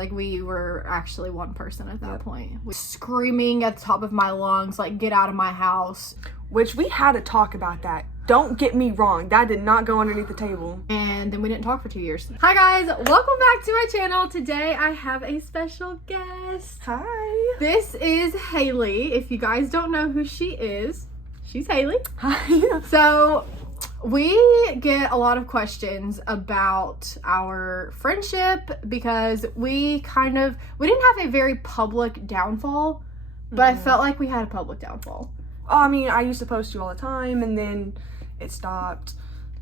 Like, we were actually one person at that point. Screaming at the top of my lungs, like, get out of my house. Which we had to talk about that. Don't get me wrong. That did not go underneath the table. And then we didn't talk for 2 years. Hi guys, welcome back to my channel. Today I have a special guest. Hi. This is Haley. If you guys don't know who she is, she's Haley. Hi. So we get a lot of questions about our friendship because we didn't have a very public downfall, but I felt like we had a public downfall. I mean, I used to post you all the time, and then it stopped,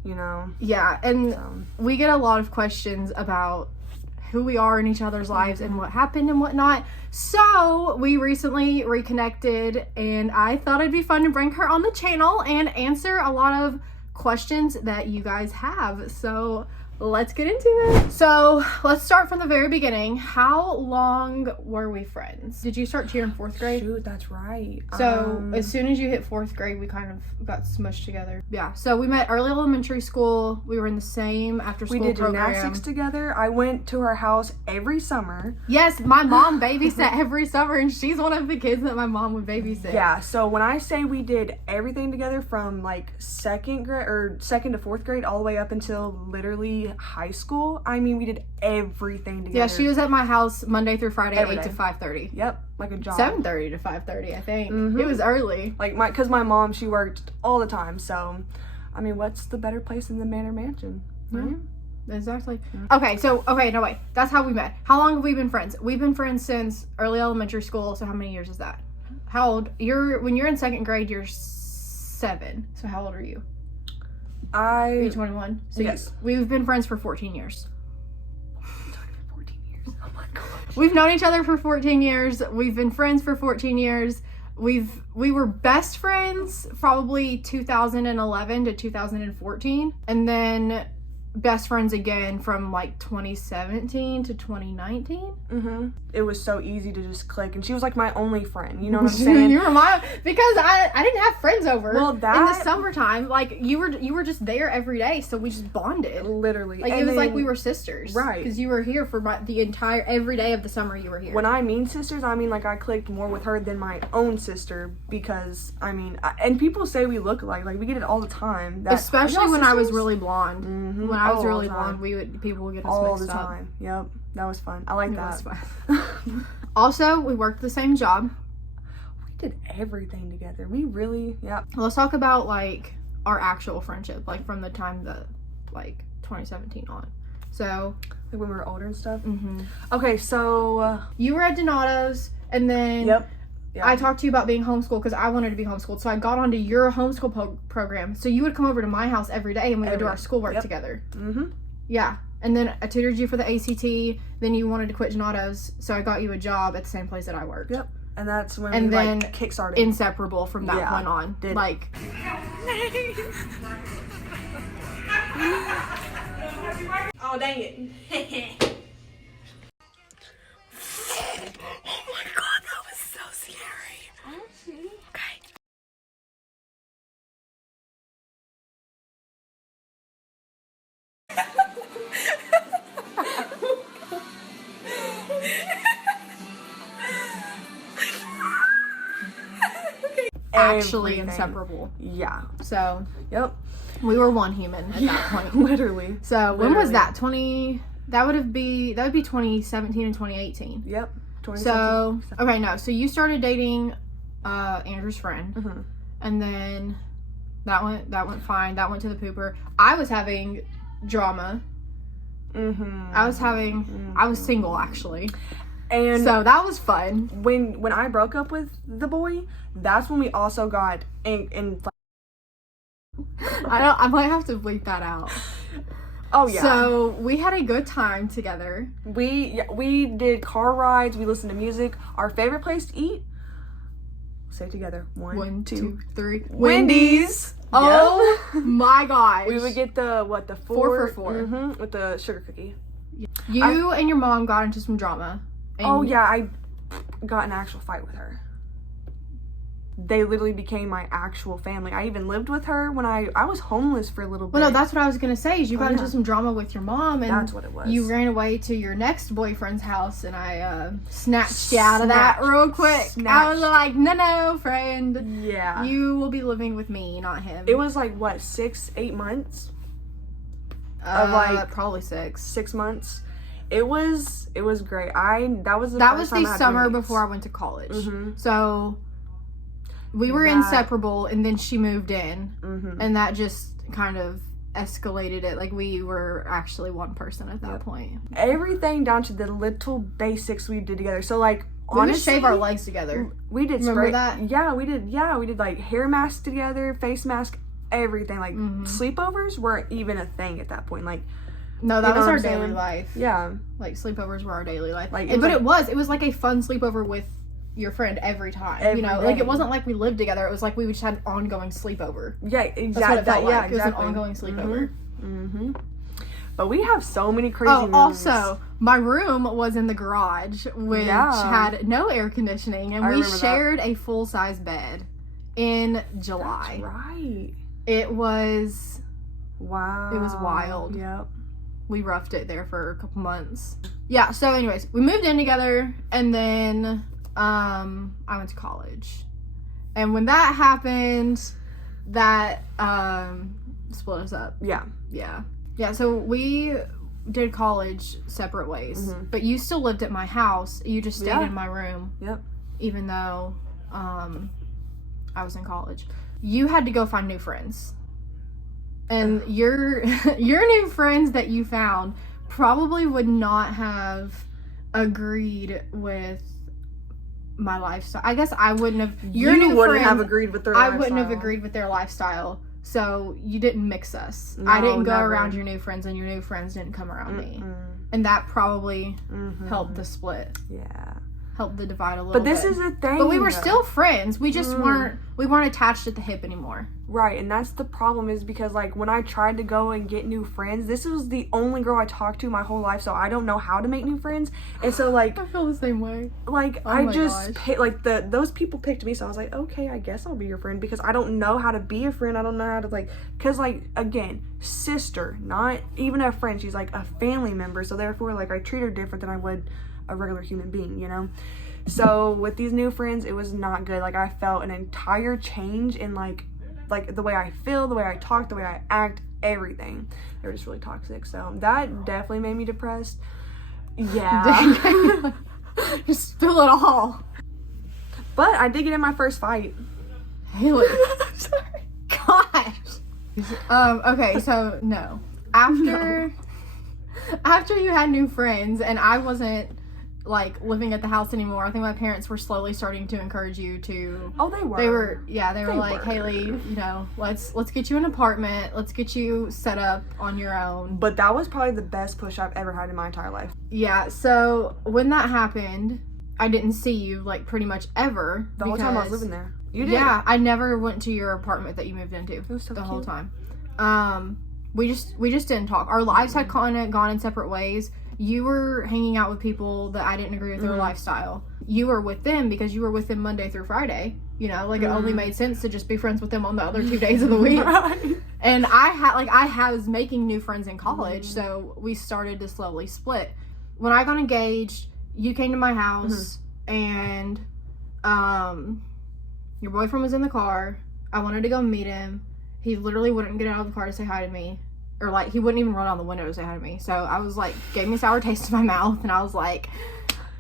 you know. Yeah, and we get a lot of questions about who we are in each other's lives and what happened and whatnot. So we recently reconnected, and I thought it'd be fun to bring her on the channel and answer a lot of questions that you guys have. So let's get into it. So let's start from the very beginning. How long were we friends? Did you start cheer in 4th grade? Shoot, that's right. So as soon as you hit 4th grade, we kind of got smushed together. Yeah, so we met early elementary school. We were in the same after school program. We did gymnastics together. I went to her house every summer. Yes, my mom babysat every summer, and she's one of the kids that my mom would babysit. Yeah, so when I say we did everything together from like 2nd to 4th grade all the way up until literally high school, I mean, we did everything together. Yeah, she was at my house Monday through Friday, Every 8 day. to 5:30. Yep, like a job. 7:30 to 5:30, I think. It was early. Like because my mom, she worked all the time, so I mean, what's the better place than the Manor Mansion? Right? Exactly. Okay, no wait. That's how we met. How long have we been friends? We've been friends since early elementary school. So how many years is that? How old? When you're in 2nd grade, you're 7. So how old are you? Are you 21? So yes. We've been friends for 14 years. 14 years. Oh my gosh. We've known each other for 14 years. We've been friends for 14 years. We were best friends probably 2011 to 2014, and then best friends again from like 2017 to 2019. It was so easy to just click, and she was like my only friend. You know what I'm saying? You were because I didn't have friends over. Well, in the summertime, like you were just there every day, so we just bonded. Literally, like it was like we were sisters, right? Because you were here for every day of the summer. You were here. When I mean sisters, I mean like I clicked more with her than my own sister, because I mean, and people say we look alike. Like we get it all the time. Especially when I was really blonde. When I was really blonde, people would get us all mixed the time. up. Yep, that was fun. I like that. Was fun. Also, we worked the same job. We did everything together. We really, yeah. Let's talk about like our actual friendship, like from the time that like 2017 on. So like when we were older and stuff. Okay, so you were at Donato's, and then Yep. I talked to you about being homeschooled because I wanted to be homeschooled. So I got onto your homeschool program. So you would come over to my house every day, and we would do our schoolwork together. Yeah. And then I tutored you for the ACT. Then you wanted to quit Donato's, so I got you a job at the same place that I worked. Yep. And that's when and we then like kickstarted. Inseparable from that point on. Like. Oh dang it. Oh my god, that was so scary. Okay. Actually inseparable. Yeah. So. Yep. We were one human at that point. Literally. So when was that? That would be 2017 and 2018. Yep. So okay, no. So you started dating Andrew's friend, and then that went fine. That went to the pooper. I was having drama. I was single actually. And so that was fun. When I broke up with the boy, that's when we also got in I might have to bleep that out. Oh yeah. So we had a good time together. We did car rides. We listened to music. Our favorite place to eat. Say it together. One, two, three. Wendy's. Oh my gosh. We would get the 4 for $4 with the sugar cookie. You and your mom got into some drama. Oh yeah, I got in an actual fight with her. they literally became my actual family. I even lived with her when I was homeless for a little bit. Well, no, that's what I was gonna say. Is you got into some drama with your mom, and that's what it was. You ran away to your next boyfriend's house, and I snatched you out of that real quick. I was like, no, friend. Yeah. You will be living with me, not him. It was like what, 6-8 months? Of like probably 6. 6 months. It was great. That was the summer before I went to college. Mm-hmm. So we were inseparable, and then she moved in, and that just kind of escalated it. Like, we were actually one person at that point. Everything down to the little basics we did together. So like, we would shave our legs together. We did. Remember that? Yeah, we did. Yeah, we did like hair masks together, face mask, everything. Like sleepovers weren't even a thing at that point. Like, no, that was our daily life. Yeah, like sleepovers were our daily life. Like, it was like a fun sleepover with your friend every time. You know, like, it wasn't like we lived together. It was like we just had an ongoing sleepover. Yeah, exactly. That's what it felt like. Yeah, exactly. It was an ongoing sleepover. But we have so many crazy memories. Also, my room was in the garage, which had no air conditioning, and we shared a full-size bed in July. That's right. It was... Wow. It was wild. Yep. We roughed it there for a couple months. Yeah, so anyways, we moved in together, and then I went to college. And when that happened, that split us up. Yeah. Yeah, so we did college separate ways. But you still lived at my house. You just stayed in my room. Yep. Even though I was in college. You had to go find new friends. And your new friends that you found probably would not have agreed with my lifestyle. I guess I wouldn't have. You wouldn't have agreed with their lifestyle. I wouldn't have agreed with their lifestyle. So you didn't mix us. No, I didn't go never. around your new friends, and your new friends didn't come around me. And that probably helped the split. Yeah. Helped the divide a little But this bit. is the thing. But we were still friends. We just weren't attached at the hip anymore. Right, and that's the problem, is because like when I tried to go and get new friends, this was the only girl I talked to my whole life, so I don't know how to make new friends. And so like I feel the same way. Like, I just like those people picked me, so I was like, okay, I guess I'll be your friend, because I don't know how to be a friend. I don't know how to, like, because like, again, sister, not even a friend. She's like a family member, so therefore like I treat her different than I would a regular human being, you know? So with these new friends, it was not good. Like, I felt an entire change in like the way I feel, the way I talk, the way I act, everything. They were just really toxic. So that definitely made me depressed. Yeah. Just spill it all. But I did get in my first fight. Haley. Sorry. Gosh. Okay, so no. After you had new friends and I wasn't like living at the house anymore, I think my parents were slowly starting to encourage you to. Oh, they were. They were like, Haley, you know, let's get you an apartment, let's get you set up on your own. But that was probably the best push I've ever had in my entire life. Yeah, so when that happened, I didn't see you like pretty much ever. The whole time I was living there. You did. Yeah, I never went to your apartment that you moved into. It was so the cute. whole time. We just didn't talk. Our lives had gone in separate ways. You were hanging out with people that I didn't agree with their lifestyle. You were with them because you were with them Monday through Friday. You know, like it only made sense to just be friends with them on the other 2 days of the week. Right. And I was making new friends in college, so we started to slowly split. When I got engaged, you came to my house, and your boyfriend was in the car. I wanted to go meet him. He literally wouldn't get out of the car to say hi to me. Or, like, he wouldn't even run on the window to say hi to me. So, I was, like, gave me a sour taste in my mouth. And I was like,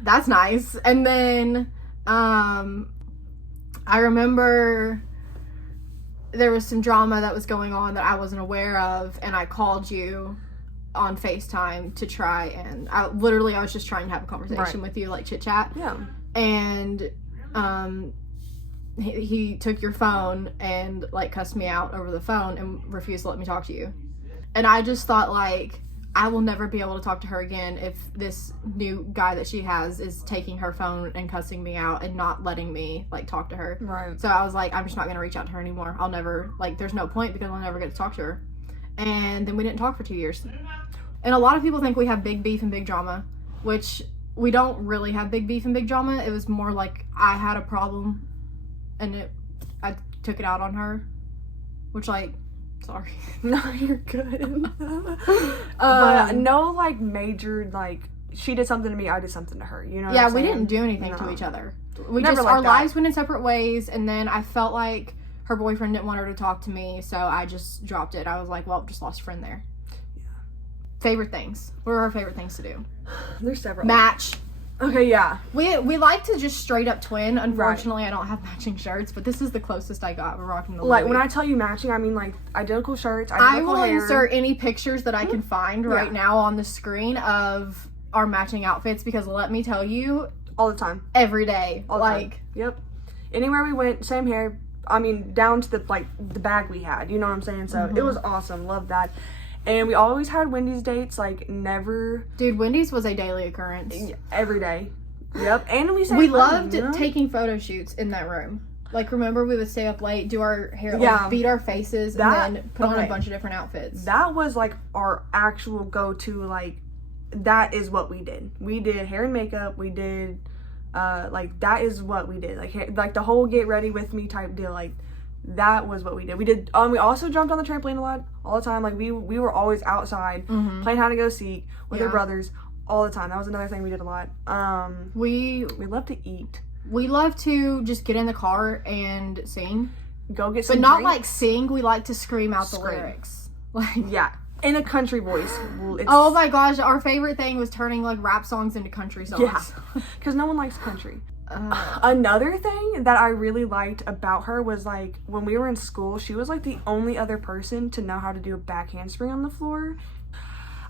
that's nice. And then, I remember there was some drama that was going on that I wasn't aware of. And I called you on FaceTime to try. And I was just trying to have a conversation with you, like, chit-chat. Yeah. And, he took your phone and, like, cussed me out over the phone and refused to let me talk to you. And I just thought, like, I will never be able to talk to her again if this new guy that she has is taking her phone and cussing me out and not letting me, like, talk to her. Right. So I was like, I'm just not going to reach out to her anymore. I'll never, like, there's no point because I'll never get to talk to her. And then we didn't talk for 2 years. And a lot of people think we have big beef and big drama, which we don't really have big beef and big drama. It was more like I had a problem and it took it out on her. Which, like, sorry. No, you're good. But no, like, major, like, she did something to me, I did something to her. You know what I'm we saying? didn't do anything to each other. We Never just, like our that. lives went in separate ways, and then I felt like her boyfriend didn't want her to talk to me, so I just dropped it. I was like, well, just lost a friend there. Yeah. Favorite things. What are our favorite things to do? There's several. Match. Okay, yeah. We like to just straight up twin. Unfortunately, I don't have matching shirts, but this is the closest I got. We're rocking the Like, when I tell you matching, I mean, like, identical shirts, identical I will hair. insert any pictures that I can find right now on the screen of our matching outfits, because let me tell you, all the time. every day. All the time. Yep. Anywhere we went, same hair. I mean, down to the bag we had. You know what I'm saying? So, it was awesome. Love that. And we always had Wendy's dates, like, never. Dude, Wendy's was a daily occurrence. Every day. Yep. And we loved taking photo shoots in that room. Like, remember, we would stay up late, do our hair, like, beat our faces, and then put on a bunch of different outfits. That was, like, our actual go-to, like, that is what we did. We did hair and makeup. We did, like, that is what we did. Like the whole get ready with me type deal. Like, that was what we did. We did, we also jumped on the trampoline a lot, all the time. Like, we were always outside playing hide and go seek with our brothers all the time. That was another thing we did a lot. We love to eat. We love to just get in the car and sing. Go get some But not drinks. like sing, we like to scream out the lyrics. Like, yeah. In a country voice. Oh my gosh, our favorite thing was turning like rap songs into country songs. Yeah, because no one likes country. Another thing that I really liked about her was, like, when we were in school, she was like the only other person to know how to do a back handspring on the floor.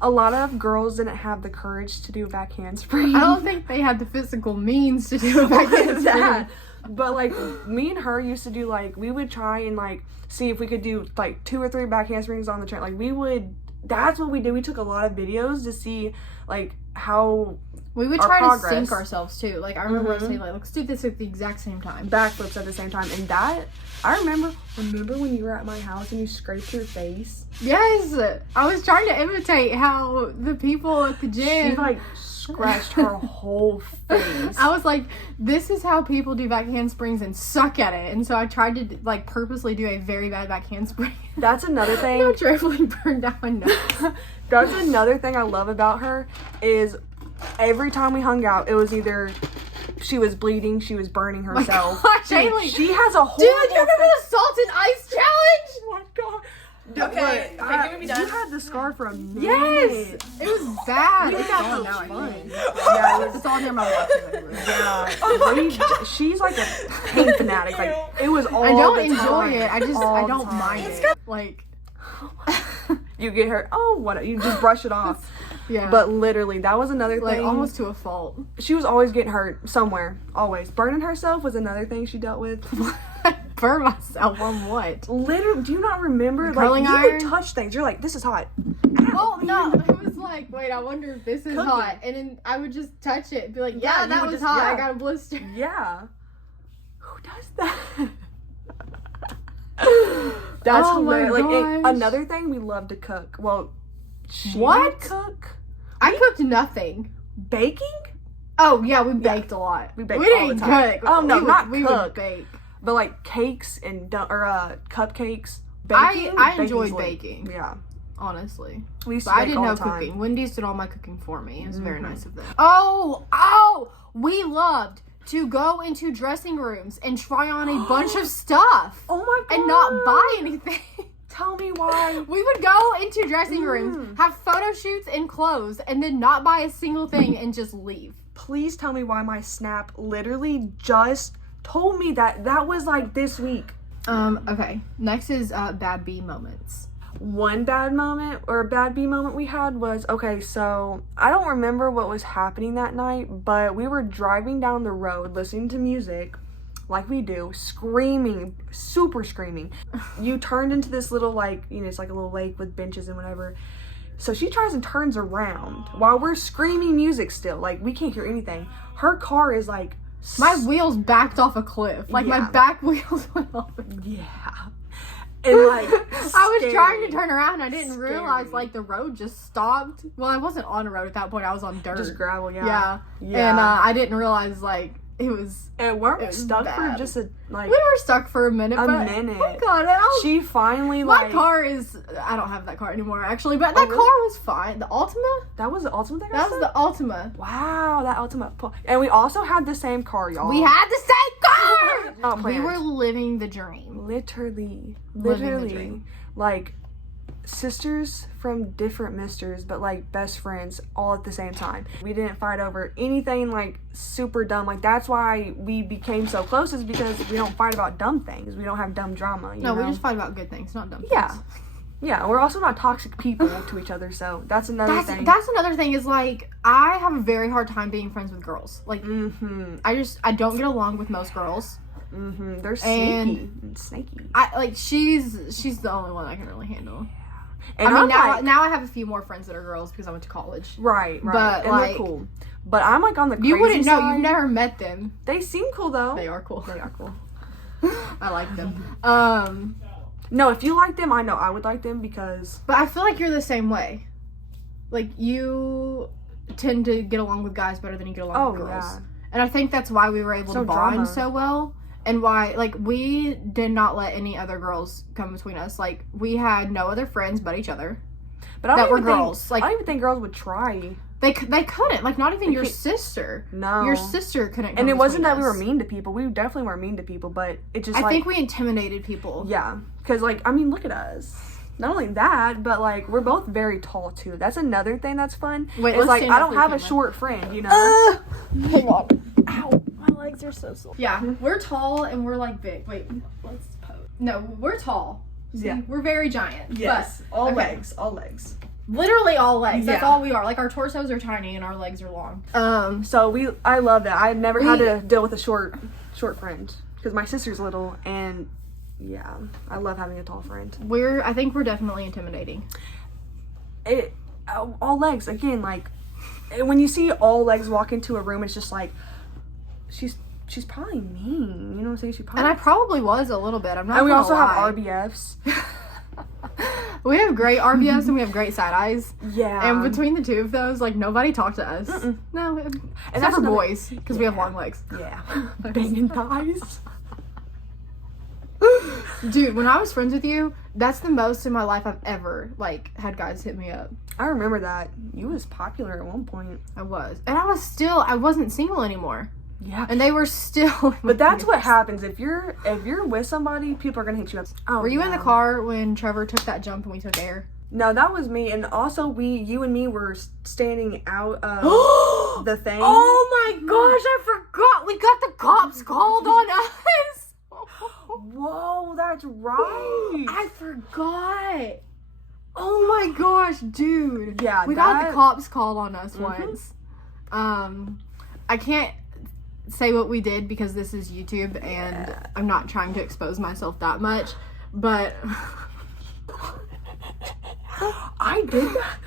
A lot of girls didn't have the courage to do a back handspring. I don't think they had the physical means to do a back handspring. But, like, me and her used to do, like, we would try and, like, see if we could do, like, 2 or 3 back handsprings on the train. Like, that's what we did. We took a lot of videos to see, like, how we would try to sync ourselves, too. Like, I remember us saying, like, let's do this at the exact same time. Backflips at the same time. And that, I remember when you were at my house and you scraped your face? Yes! I was trying to imitate how the people at the gym... She, like, scratched her whole face. I was like, this is how people do back handsprings and suck at it. And so I tried to, like, purposely do a very bad back handspring. That's another thing. No trampoline burned down my nose. That's another thing I love about her is every time we hung out, it was either she was bleeding, she was burning herself. Dude, she has a whole... Dude, you remember the salt and ice challenge? Oh my god. Okay, can we be done? You had the scar for a minute. Yes! It was bad. We It's got gone so now, I fun. think. Yeah, It's all near my watch. yeah. Oh my God. She's like a paint fanatic. Like, it was all I don't the enjoy time. it. I All the don't time. mind it. Like, You get her, what? You just brush it off. yeah. But literally, that was another like, thing. almost to a fault. She was always getting hurt somewhere. Always. Burning herself was another thing she dealt with. Burn myself on what? Literally, do you not remember? Curling like, you iron? would touch things. You're like, this is hot. Well, no, it was like, wait, I wonder if this is Cooking. hot. And then I would just touch it and be like, Yeah, yeah, you that would was just- hot. yeah. I got a blister. Yeah. Who does that? That's Oh my hilarious. Like, gosh. another thing, we love to cook. Well, she What? would cook. I cooked nothing. Baking? Oh, yeah, we baked a lot. We baked we all didn't the time. cook. Oh, no, not we cook. would bake. But like cakes and cupcakes. I Baking's enjoyed lit. baking. Yeah. Honestly. We used to But I bake didn't all know the time. Mm-hmm. cooking. Wendy's did all my cooking for me. It was very nice of them. Oh, we loved to go into dressing rooms and try on a bunch of stuff Oh my god. and not buy anything. Tell me why. We would go into dressing rooms, have photo shoots in clothes, and then not buy a single thing and just leave. Please tell me why my Snap literally just told me that was like this week. Okay. Next is bad B moments. One bad moment or bad B moment we had was, okay, so I don't remember what was happening that night, but we were driving down the road listening to music like we do, screaming, super screaming. You turned into this little, like, you know, it's like a little lake with benches and whatever. So she tries and turns around while we're screaming music still. Like, we can't hear anything. Her car is like... My wheels backed off a cliff. Like, my Yeah. back wheels went off a cliff. Yeah. And like, I was trying to scary. turn around. I didn't realize, Scary. like, the road just stopped. Well, I wasn't on a road at that point. I was on dirt. Just gravel, yeah. Yeah. Yeah. And I didn't realize, like, it was. And weren't It we was stuck bad. for just a like We were stuck for a minute. a but minute? We got it. She finally My like car is. I don't have that car anymore, actually, but that really? car was fine. The Altima. that was the ultimate thing. That was the Altima. wow, that ultimate pull. And we also had the same car, y'all. We had the same car. Not We planned. were living the dream. literally Living the dream. like sisters from different misters, but like best friends all at the same time. We didn't fight over anything like super dumb. Like that's why we became so close, is because we don't fight about dumb things. We don't have dumb drama. You No, know? we just fight about good things, not dumb Yeah. things. Yeah, we're also not toxic people to each other, so that's another thing. That's another thing is like I have a very hard time being friends with girls. Like I don't get along with most girls. They're sneaky and snaky. I like she's the only one I can really handle. And I mean I'm now I have a few more friends that are girls because I went to college. right, but, and like, they're cool. But I'm like on the crazy You wouldn't know. side. You've never met them. They seem cool though. They are cool. They are cool. I like them. No, if you like them, I know I would like them because But I feel like you're the same way. Like you tend to get along with guys better than you get along with girls. yeah. And I think that's why we were able So to bond drama. so well. And why, like, we did not let any other girls come between us. Like, we had no other friends but each other. But I that don't were even think- girls. Like, I don't even think girls would try. they couldn't. Like, not even They your could- sister. No. Your sister couldn't come And it wasn't between that we were us. mean to people. We definitely were mean to people, but it just I think we intimidated people. yeah. Because, like, I mean, look at us. Not only that, but, like, we're both very tall, too. That's another thing that's fun. Wait, it's let's like, stand I up don't for the have a camera. short friend, you know? Hang on. Ow. My legs are so sore. Yeah, we're tall and we're, like, big. Wait, let's pose. No, we're tall. See, Yeah. we're very giant. all okay. legs. All legs. Literally all legs. That's Yeah. all we are. Like, our torsos are tiny and our legs are long. So I love that. I never had to deal with a short friend because my sister's little, and yeah, I love having a tall friend. I think we're definitely intimidating. All legs again. Like when you see all legs walk into a room, it's just like she's probably mean. You know what I'm saying? She probably. And I probably was a little bit. I'm not. And we gonna also lie. have RBFs. We have great RBS and we have great side eyes. Yeah. And between the two of those, like, nobody talked to us. No, except that's for another- boys, because we have long legs. Yeah. Banging thighs. Dude, when I was friends with you, that's the most in my life I've ever, like, had guys hit me up. I remember that. You was popular at one point. I was. And I wasn't single anymore. Yeah. And they were still. But that's what happens if you're with somebody, people are gonna hit you up. Oh, Were you in the no. car when Trevor took that jump and we took air? No, that was me, and also you and me were standing out of the thing. Oh my gosh, I forgot. We got the cops called on us. Whoa, that's right. I forgot. Oh my gosh, dude. Yeah, we got the that- cops called on us once. I can't say what we did because this is YouTube and I'm not trying to expose myself that much, but I did that.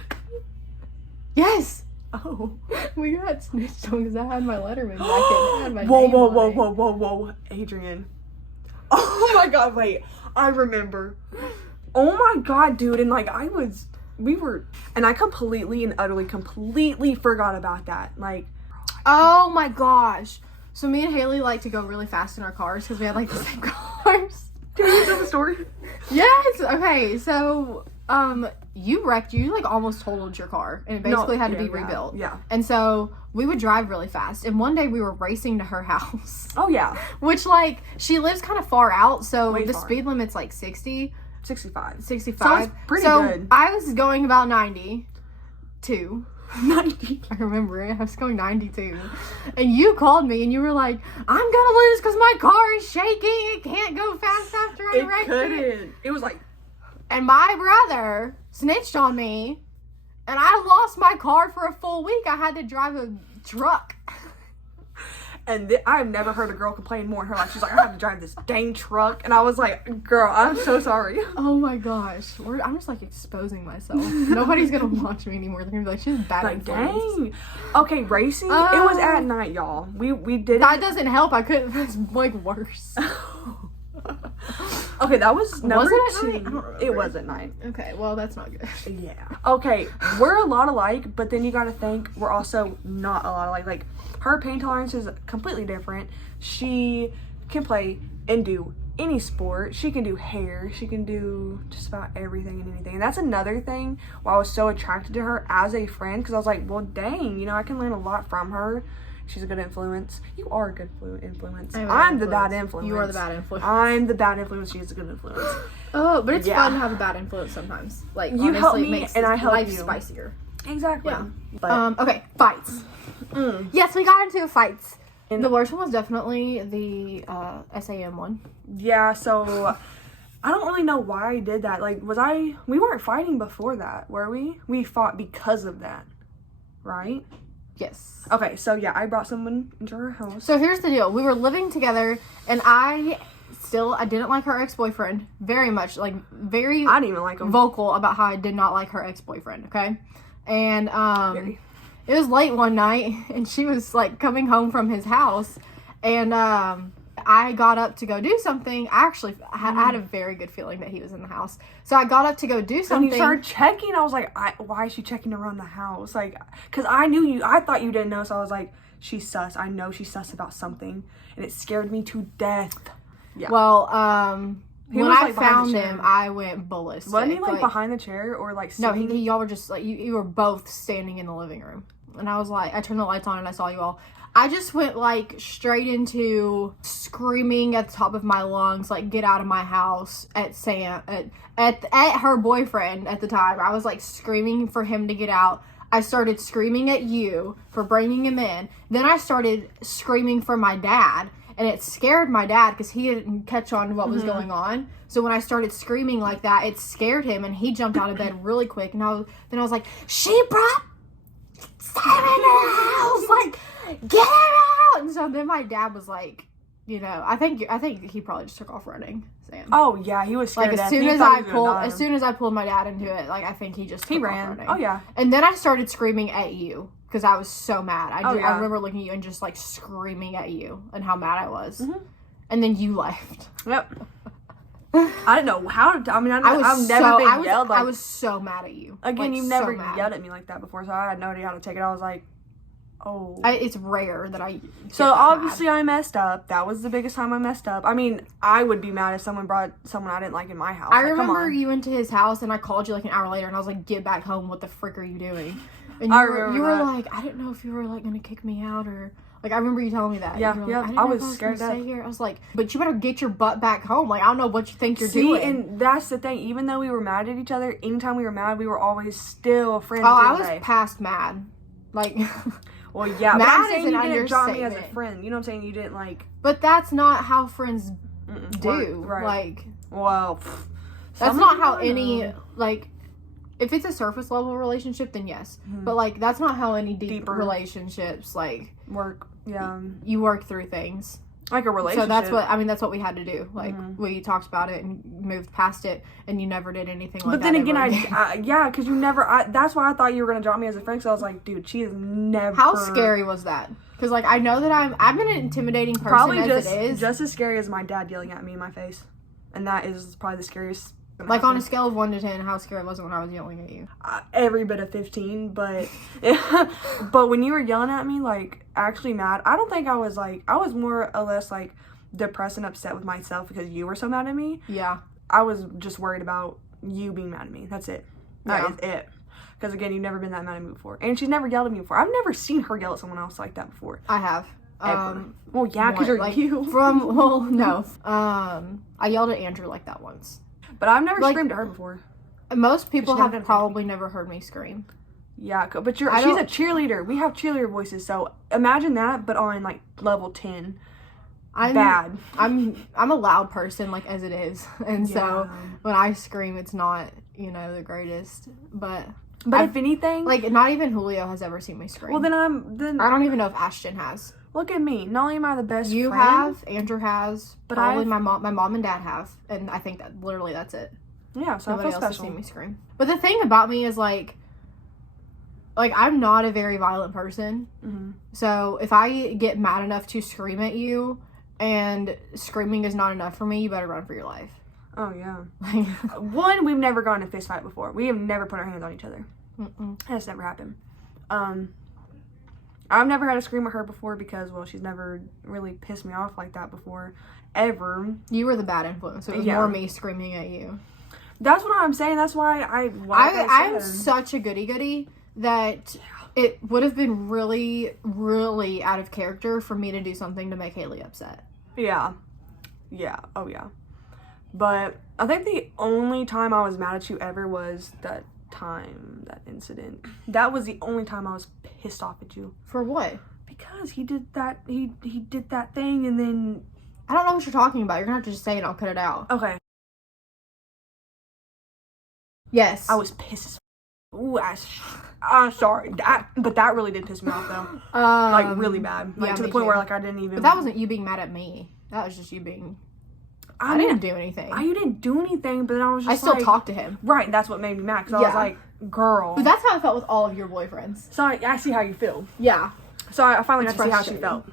yes, Oh. we got snitched on because I had my Letterman jacket. I had my Whoa, name whoa, on whoa, it. whoa, whoa, whoa, Adrian. Oh my God, wait. I remember. Oh my God, dude, and like and I completely and utterly forgot about that. Like, Oh my gosh. So me and Haley like to go really fast in our cars because we had like the same cars. can you tell the story? Yes. Okay. So you like almost totaled your car and it basically had to be rebuilt. Yeah. And so we would drive really fast. And one day we were racing to her house. Oh yeah. Which like she lives kind of far out, so Way the far. speed limit's like 60, 65. 65. So it's pretty good. I was going about 92. 90. I remember it. I was going 92. And you called me and you were like, I'm gonna lose because my car is shaking. It can't go fast after I It wrecked it. couldn't. It was like, And my brother snitched on me. And I lost my car for a full week. I had to drive a truck. and I've never heard a girl complain more in her life. She's like, I have to drive this dang truck. And I was like, girl, I'm so sorry. Oh my gosh. I'm just like exposing myself. Nobody's gonna watch me anymore. They're gonna be like, she's bad Like, influence. dang. Okay, racing. It was at night, y'all. We did That it. doesn't help. I couldn't. That's like worse. Okay, that was number Was it at 2. night? I don't remember. It was at night. Okay, well, that's not good. Yeah. Okay, we're a lot alike, but then you gotta think we're also not a lot alike. Like, her pain tolerance is completely different. She can play and do any sport. She can do hair. She can do just about everything and anything. And that's another thing why I was so attracted to her as a friend, because I was like, well, dang, you know, I can learn a lot from her. She's a good influence. You are a good influence. I'm the bad influence. You are the bad influence. I'm the bad influence. She's a good influence. Oh, but it's Yeah. fun to have a bad influence sometimes. Like, You honestly, help it me makes and I help life you. spicier. Exactly. Yeah. But Okay, fights. Yes, we got into fights. And- The worst one was definitely the SAM one. yeah, so I don't really know why I did that. Like, we weren't fighting before that, were we? We fought because of that, right? Yes. Okay, so yeah, I brought someone into her house. So here's the deal. We were living together, and I didn't like her ex-boyfriend very much. Like, very I didn't even like him. vocal about how I did not like her ex-boyfriend, okay? And, Very. it was late one night, and she was, like, coming home from his house, and, I got up to go do something. I had a very good feeling that he was in the house. So I got up to go do And something. he started checking. I was like, why is she checking around the house? Like, because I thought you didn't know, so I was like, she's sus. I know she's sus about something. And it scared me to death. Yeah. Well, He when was, I like, behind found the him, chair. I went ballistic. Wasn't he, like, behind the chair or, like, No, sitting? y'all were just, like, you were both standing in the living room. And I was like, I turned the lights on and I saw you all. I just went, like, straight into screaming at the top of my lungs, like, get out of my house at Sam, at her boyfriend at the time. I was, like, screaming for him to get out. I started screaming at you for bringing him in. Then I started screaming for my dad, and it scared my dad because he didn't catch on to what was going on. So when I started screaming like that, it scared him, and he jumped out of bed really quick. And I was like, she brought Sam in the house, like, get him out. And so then my dad was like, you know, I think he probably just took off running, Sam. Oh, yeah, he was scared Like, to as death. soon He as thought I he was gonna die. pulled my dad into it, like, I think he just took He off ran. running. Oh, yeah. And then I started screaming at you because I was so mad. I yeah. remember looking at you and just, like, screaming at you and how mad I was. Mm-hmm. And then you left. Yep. I didn't know how to. I've never been yelled like. I was so mad at you. Again, Like, you've so never mad. yelled at me like that before, so I had no idea how to take it. I was like, oh. It's rare that I. So obviously I messed up. That was the biggest time I messed up. I mean, I would be mad if someone brought someone I didn't like in my house. I Like, come remember on. you went to his house and I called you like an hour later and I was like, "Get back home! What the frick are you doing?" And I you remember were that. like, "I didn't know if you were like gonna kick me out or." Like, I remember you telling me that. Yeah, You were yeah, like, I, didn't I know was if scared gonna to stay here. I was like, but you better get your butt back home. Like, I don't know what you think you're See, doing. and that's the thing. Even though we were mad at each other, anytime we were mad, we were always still friends. Oh, at the I end of was the day. past mad. Like, Well, yeah, but Mad I'm is saying an you didn't draw me as a understatement. friend. You know what I'm saying? You didn't like. but that's not how friends do. Right. Like, Well, that's not how any, like, if it's a surface level relationship, then yes. But, like, that's not how any Deeper. relationships, like, work. Yeah, you work through things. like a relationship. So that's what we had to do. Like, we talked about it and moved past it, and you never did anything like that. But then again, ever yeah, because you never. that's why I thought you were gonna drop me as a friend. Because I was like, dude, she is never. How scary was that? Because, like, I know that I'm an intimidating person Probably as it is. just as scary as my dad yelling at me in my face, and that is probably the scariest. Like, on a scale of 1 to 10, how scary was it when I was yelling at you? Every bit of 15, but but when you were yelling at me, like, actually mad, I don't think I was more or less like depressed and upset with myself because you were so mad at me. Yeah. I was just worried about you being mad at me. That's it. That Yeah. is it. Because again, you've never been that mad at me before, and she's never yelled at me before. I've never seen her yell at someone else like that before. I have. Ever. Well, yeah, because one, you're like, you. No. I yelled at Andrew like that once. But I've never like- screamed at her before. Most people She never have did probably never heard me scream. Yeah, but she's I a don't- cheerleader. We have cheerleader voices, so imagine that, but on like level 10. I'm Bad. I'm a loud person, like, as it is, and so Yeah. when I scream, it's not, you know, the greatest. But If anything, like, not even Julio has ever seen me scream. well, then I don't even know if Ashton has. look at me. Not only am I the best You friend, have, Andrew has, But probably I've- my mom and dad have, and I think that literally that's it. yeah, so Nobody I feel else has special. seen me scream. But the thing about me is, like I'm not a very violent person. Mm-hmm. So if I get mad enough to scream at you, and screaming is not enough for me, you better run for your life. Oh, yeah. Like, One, we've never gone in a fist fight before. We have never put our hands on each other. mm-mm. That's never happened. I've never had a scream at her before because, well, she's never really pissed me off like that before, ever. You were the bad influence. So it was more me screaming at you. That's what I'm saying. That's why I'm such a goody-goody that it would have been really, really out of character for me to do something to make Haley upset. Yeah. Yeah. Oh, yeah. But I think the only time I was mad at you ever was that incident. That was the only time I was pissed off at you. For what? Because he did that, he did that thing and then... I don't know what you're talking about. You're gonna have to just say it and I'll cut it out. Okay. Yes. I was pissed. Ooh, I'm sorry. But that really did piss me off though. Like really bad. Like to the point where like I didn't even... But that wasn't you being mad at me. That was just you being... I didn't do anything. You didn't do anything, but then I was just I still talked to him. Right, that's what made me mad. Because I was like, girl. But that's how I felt with all of your boyfriends. So I see how you feel. Yeah. So I finally got to see how she felt.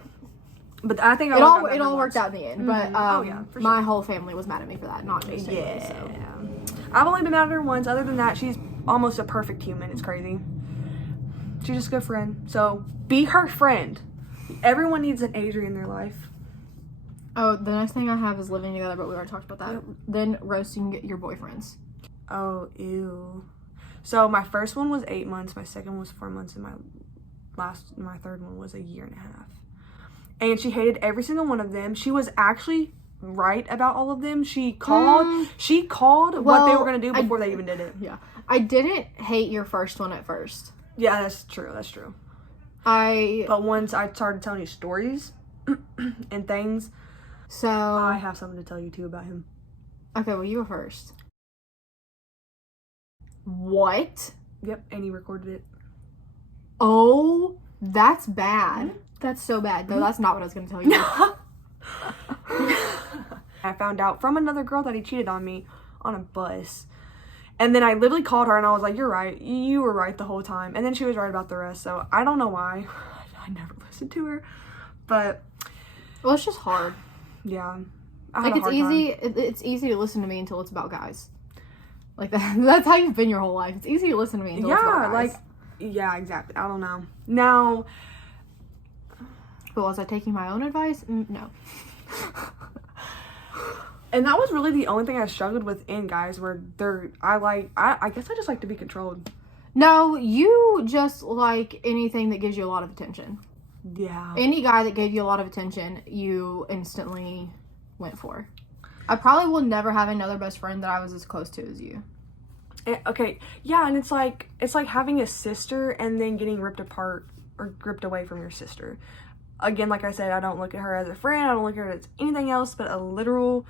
But I think it all worked out in the end. Mm-hmm. But my whole family was mad at me for that, not just family. So. I've only been mad at her once. Other than that, she's almost a perfect human. It's crazy. She's just a good friend. So be her friend. Everyone needs an Adrian in their life. Oh, the next thing I have is living together, but we already talked about that. Yep. Then roasting your boyfriends. Oh, ew. So my first one was 8 months, my second one was 4 months, and my third one was 1.5 years. And she hated every single one of them. She was actually right about all of them. She called what they were gonna do before they even did it. Yeah. I didn't hate your first one at first. Yeah, that's true. But once I started telling you stories and things, so I have something to tell you too about him. Okay, well you were first. What? Yep, and he recorded it. Oh, that's bad. Mm-hmm. That's so bad. No, that's not what I was going to tell you. I found out from another girl that he cheated on me on a bus. And then I literally called her and I was like, you're right. You were right the whole time. And then she was right about the rest. So I don't know why. I never listened to her. But. Well, it's just hard. Yeah. Like, it's easy. It's easy to listen to me until it's about guys. Like, that's how you've been your whole life. It's easy to listen to me until it's about guys. Yeah, exactly. I don't know. Now. But was I taking my own advice? No. And that was really the only thing I struggled with in guys where I guess I just like to be controlled. No, you just like anything that gives you a lot of attention. Yeah. Any guy that gave you a lot of attention, you instantly went for. I probably will never have another best friend that I was as close to as you. Okay. Yeah, and it's like having a sister and then getting ripped apart or ripped away from your sister. Again, like I said, I don't look at her as a friend. I don't look at her as anything else but a literal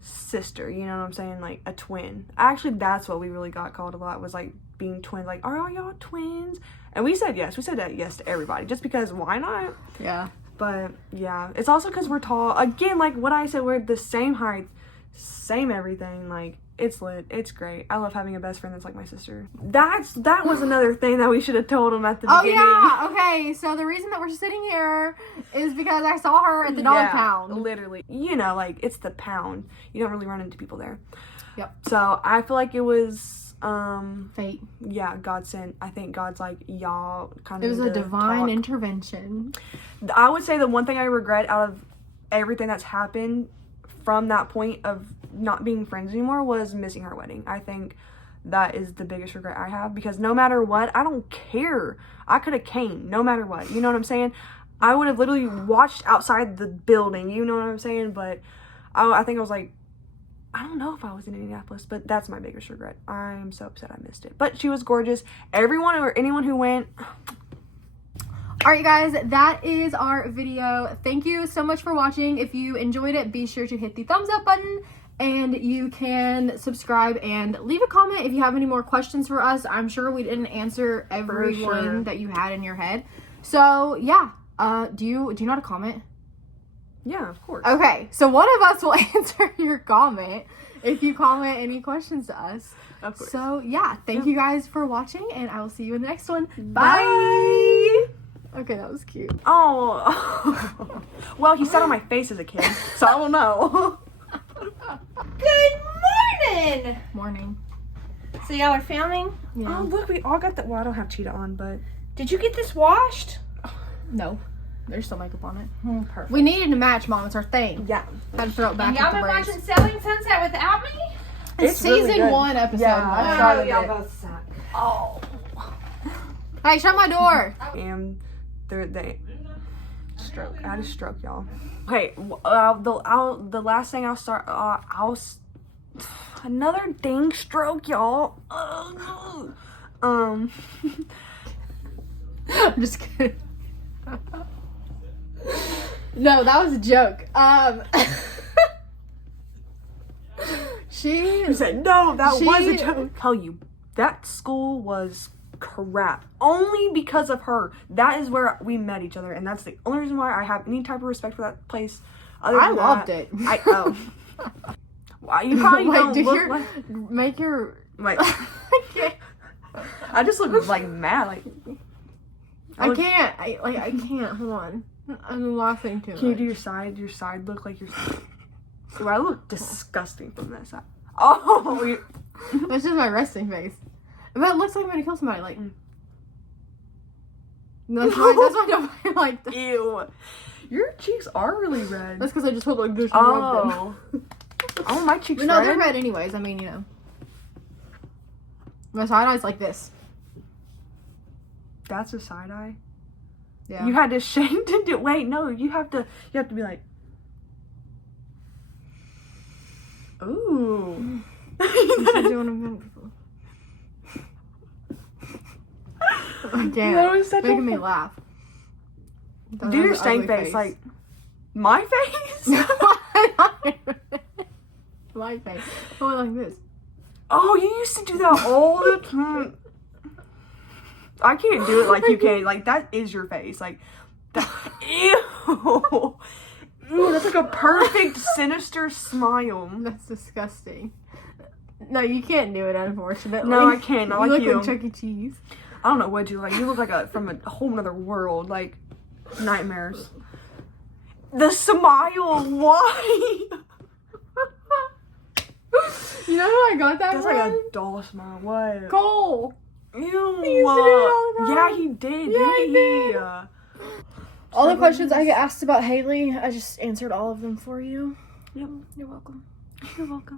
sister. You know what I'm saying? Like a twin. Actually, that's what we really got called a lot, was like being twins. Like, are y'all twins? And we said yes. We said that yes to everybody just because why not? Yeah. But yeah, it's also because we're tall. Again, like what I said, we're the same height, same everything. Like, it's lit. It's great. I love having a best friend that's like my sister. That was another thing that we should have told him at the beginning. Oh, yeah. Okay. So the reason that we're sitting here is because I saw her at the dog pound. Literally. You know, like, it's the pound. You don't really run into people there. Yep. So I feel like it was... fate. Yeah, God sent. I think God's like, y'all kind of... It was a divine intervention. I would say the one thing I regret out of everything that's happened from that point of not being friends anymore was missing her wedding. I think that is the biggest regret I have, because no matter what, I don't care. I could have came no matter what. You know what I'm saying? I would have literally watched outside the building. You know what I'm saying? But I think I was like, I don't know if I was in Indianapolis, but that's my biggest regret. I'm so upset I missed it. But she was gorgeous. Everyone or anyone who went... Alright guys, that is our video. Thank you so much for watching. If you enjoyed it, be sure to hit the thumbs up button, and you can subscribe and leave a comment if you have any more questions for us. I'm sure we didn't answer every one that you had in your head. So yeah, do you know how to comment? Yeah, of course. Okay, so one of us will answer your comment if you comment any questions to us. Of course. So yeah, thank you guys for watching, and I will see you in the next one. Bye! Okay, that was cute. Oh. Well, he sat on my face as a kid, so I don't know. Good morning! morning. Morning. So y'all are filming? Yeah. Oh, look, we all got that. Well, I don't have cheetah on, but Did you get this washed? No. There's still makeup on it. Perfect. We needed to match, Mom. It's our thing. yeah. Had to throw it back And y'all at the been braids. watching Selling Sunset without me? It's really season good. 1, episode Yeah, 1. I started it. both suck. Oh. Hey, shut my door. And they stroke. I had a stroke, y'all. Okay, the last thing I'll start. Another dang stroke, y'all. I'm just kidding. No, that was a joke. She You said no. That was a She- joke. Tell you, that school was crap. Only because of her. That is where we met each other, and that's the only reason why I have any type of respect for that place. Other I than loved that, it. Well, you probably Wait, don't do look your like. make your Like, I can't. I just look like mad. Like, I can't. I can't. Hold on. I'm laughing too much. can you do your side? Your side look like your. Ooh, I look disgusting from that side. Oh, That's just my resting face. But it looks like I'm gonna kill somebody. Like that's why nobody like that. ew. Your cheeks are really red. That's because I just went like this and rubbed them. Oh. Oh, my cheeks But no, red. they're red anyways. I mean, you know. My side eye's like this. That's a side eye. Yeah. You had to shake to do. Wait, no. You have to be like. Ooh. That's what doing in people. I can't. That was such Making a- me laugh. That Do has your an stank ugly face, like my face. My face. I went like this. Oh, you used to do that all the time. I can't do it like you can. Like, that is your face. Like, that. Ew. Ew, that's like a perfect sinister smile. That's disgusting. No, you can't do it, unfortunately. No, I can't. Not you like look you. like Chuck E. Cheese. I don't know what you like. You look like from a whole nother world. Like, nightmares. The smile. Why? You know who I got that That's from? like a doll smile. What? Cole. Ew. He used to do it all the time. Yeah, he did. Yeah, didn't he did. All the questions I get asked about Haley, I just answered all of them for you. Yep. You're welcome. You're welcome.